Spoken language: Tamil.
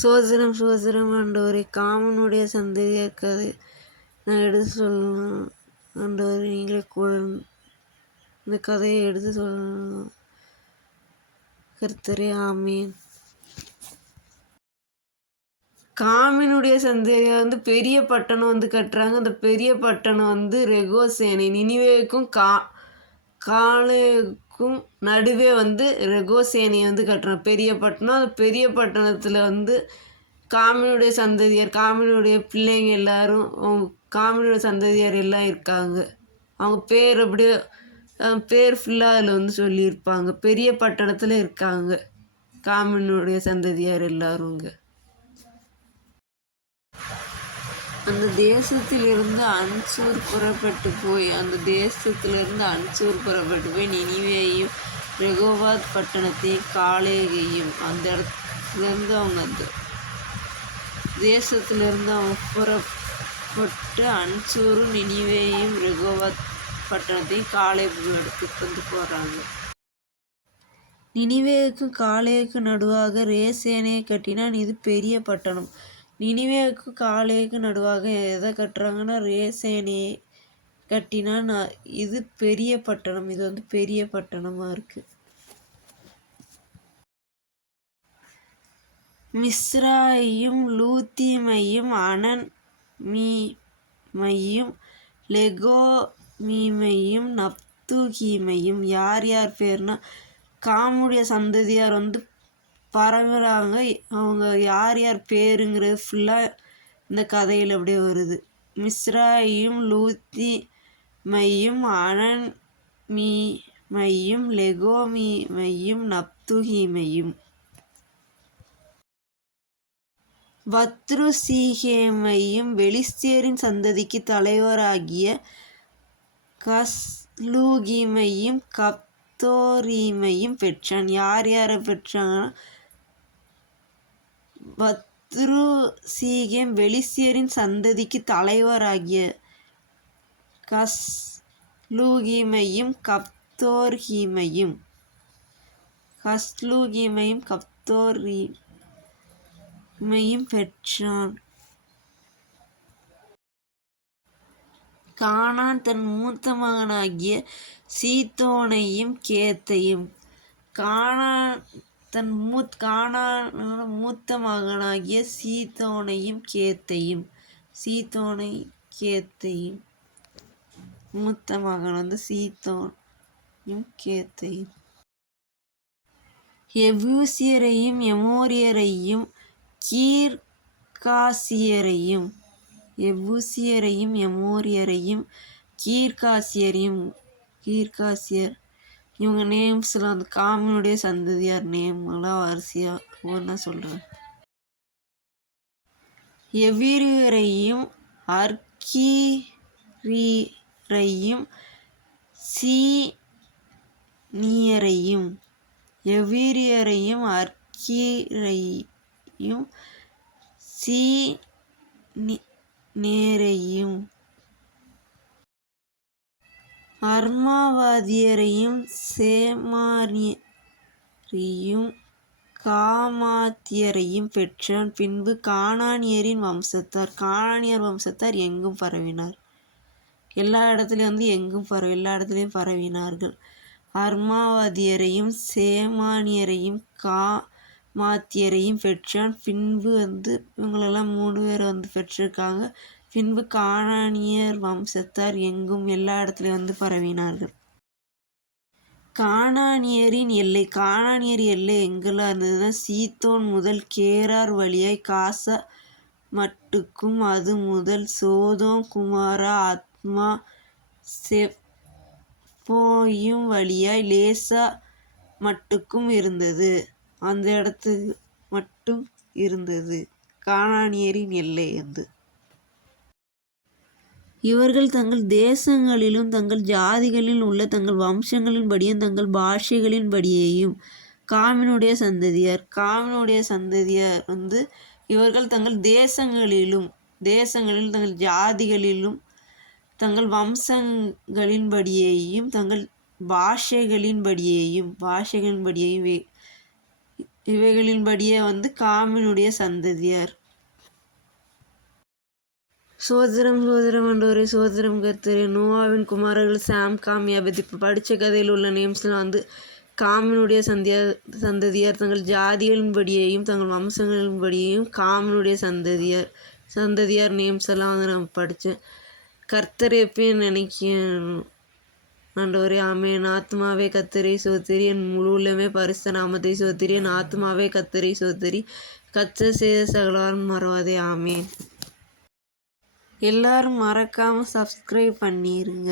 சோதரம் சோதரம் ஆண்டவரே, காமனுடைய சந்ததியார் கதை நான் எடுத்து சொல்லணும் ஆண்டவரே, நீங்களே கூட இந்த கதையை எடுத்து சொல்லணும் கர்த்தரே. ஆமீன். காமினுடைய சந்ததியார் பெரிய பட்டணம் கட்டுறாங்க. அந்த பெரிய பட்டணம் ரெகோசேனை, நினிவேவுக்கும் காலேக்கும் நடுவே ரெகோசேனையை கட்டுறாங்க. பெரிய பட்டணம். அந்த பெரிய பட்டணத்தில் காமினுடைய சந்ததியார், காமினுடைய பிள்ளைங்க எல்லாரும், காமினுடைய சந்ததியார் எல்லாம் இருக்காங்க. அவங்க பேர் அப்படியே பேர் ஃபுல்லாக அதில் சொல்லியிருப்பாங்க. பெரிய பட்டணத்தில் இருக்காங்க காமினுடைய சந்ததியார் எல்லாருங்க. அந்த தேசத்திலிருந்து அன்சூர் புறப்பட்டு போய் நினிவேயையும் ரெகோபாத் பட்டணத்தையும் காலேயையும், அந்த இடத்துலேருந்து அந்த தேசத்திலிருந்து அவங்க புறப்பட்டு அன்சூரும் நினிவேயையும் ரெகோபாத் பட்டணத்தையும் காலேபு இடத்துக்கு போகிறாங்க. நினிவேவுக்கும் காலேவுக்கும் நடுவாக ரேசேனையை கட்டினான். இது பெரிய பட்டணம். நினிவேவுக்கும் காலேவுக்கும் நடுவாக எதை கட்டுறாங்கன்னா ரேசேனையை கட்டினான். இது பெரிய பட்டணம். இது பெரிய பட்டணமாக இருக்குது. மிஸ்ராயையும் லூத்தீமையும் அனன்மீமையும் லெகோமீமையும் நப்தூகீமையும். யார் யார் பேர்னா காமுடைய சந்ததியார் பரவுறாங்க. அவங்க யார் யார் பேருங்கிறது ஃபுல்லாக இந்த கதையில் அப்படியே வருது. மிஸ்ராயையும் லூத்தீமையும் அனன்மீமையும் லெகோமீமையும் நப்தூகீமையும். பத்ருசீகேமையும் பெலிஸ்தியரின் சந்ததிக்கு தலைவராகிய கஸ்லூகீமையும் கப்தோரீமையும் பெற்றான். யார் யாரை பெற்றாங்கன்னா பத்ருசீகேம் பெலிஸ்தியரின் சந்ததிக்கு தலைவராகிய கஸ்லூகீமையும் கப்தோர்கீமையும் பெற்றான். கானான் தன் மூத்த மகனாகிய சீத்தோனையும் கேத்தையும். கானான் மூத்த மகனாகிய சீத்தோனையும் கேத்தையும். மூத்த மகன் சீத்தோனையும் கேத்தையும். எபூசியரையும் எமோரியரையும் கீர்காசியரையும். இவங்க நேம்ஸ்லாம் காமினுடைய சந்ததியார் நேம்லாம் வரிசையாக ஒன்றா சொல்கிறேன். எவிரியரையும் அர்கீரியரையும் சீனியரையும். எவிரியரையும் அர்கீரையும் சீனேரையும். அர்மாவாதியரையும் சேமாரியரையும் காமாத்தியரையும் பெற்றான். பின்பு கானானியரின் வம்சத்தார் எங்கும் பரவினார். எல்லா இடத்துலையும் எல்லா இடத்துலையும் பரவினார்கள். அர்மாவாதியரையும் சேமானியரையும் காமாத்தியரையும் பெற்றான். பின்பு இவங்களெல்லாம் 3 பேர் பெற்றிருக்காங்க. பின்பு கானானியர் வம்சத்தார் எங்கும் எல்லா இடத்துலையும் பரவினார்கள். கானானியரின் எல்லை எங்கெல்லாம் இருந்ததுன்னா சீத்தோன் முதல் கேரார் வழியாய் காசா மட்டுக்கும், அது முதல் சோதோம் குமாரா ஆத்மா செப்போயும் வழியாய் லேசா மட்டுக்கும் இருந்தது. அந்த இடத்துக்கு மட்டும் இருந்தது கானானியரின் எல்லை. இவர்கள் தங்கள் தேசங்களிலும் தங்கள் ஜாதிகளில் உள்ள தங்கள் வம்சங்களின் படியும் தங்கள் பாஷைகளின் படியேயும். காமினுடைய சந்ததியார் இவர்கள் தங்கள் தேசங்களிலும் தங்கள் ஜாதிகளிலும் தங்கள் வம்சங்களின்படியேயும் தங்கள் பாஷைகளின்படியேயும் இவைகளின்படியே வந்து காமினுடைய சந்ததியார். சோதரம் ஆண்டவரே, சோதரம் கர்த்தரே. நோவாவின் குமாரர்கள் சாம், காம், யாபேத். இப்போ படித்த கதையில் உள்ள நேம்ஸ்லாம் வந்து காமினுடைய சந்ததியார் தங்கள் ஜாதிகளின்படியையும் தங்கள் வம்சங்களின்படியையும் காமினுடைய சந்ததியார் நேம்ஸ் எல்லாம் வந்து நான் படித்தேன். கர்த்தர் எப்பயும் நினைக்கணும். ஆண்டவரே, ஆமென். ஆத்மாவே கர்த்தரை சோத்திரி, என் முழு உள்ளமே பரிசுத்த நாமத்தை சோத்திரி. என் ஆத்மாவே கர்த்தரை சோத்திரி, கர்த்தர் செய்த சகலவாரும் மறவாதே. ஆமென். எல்லாரும் மறக்காமல் சப்ஸ்கிரைப் பண்ணிடுங்க.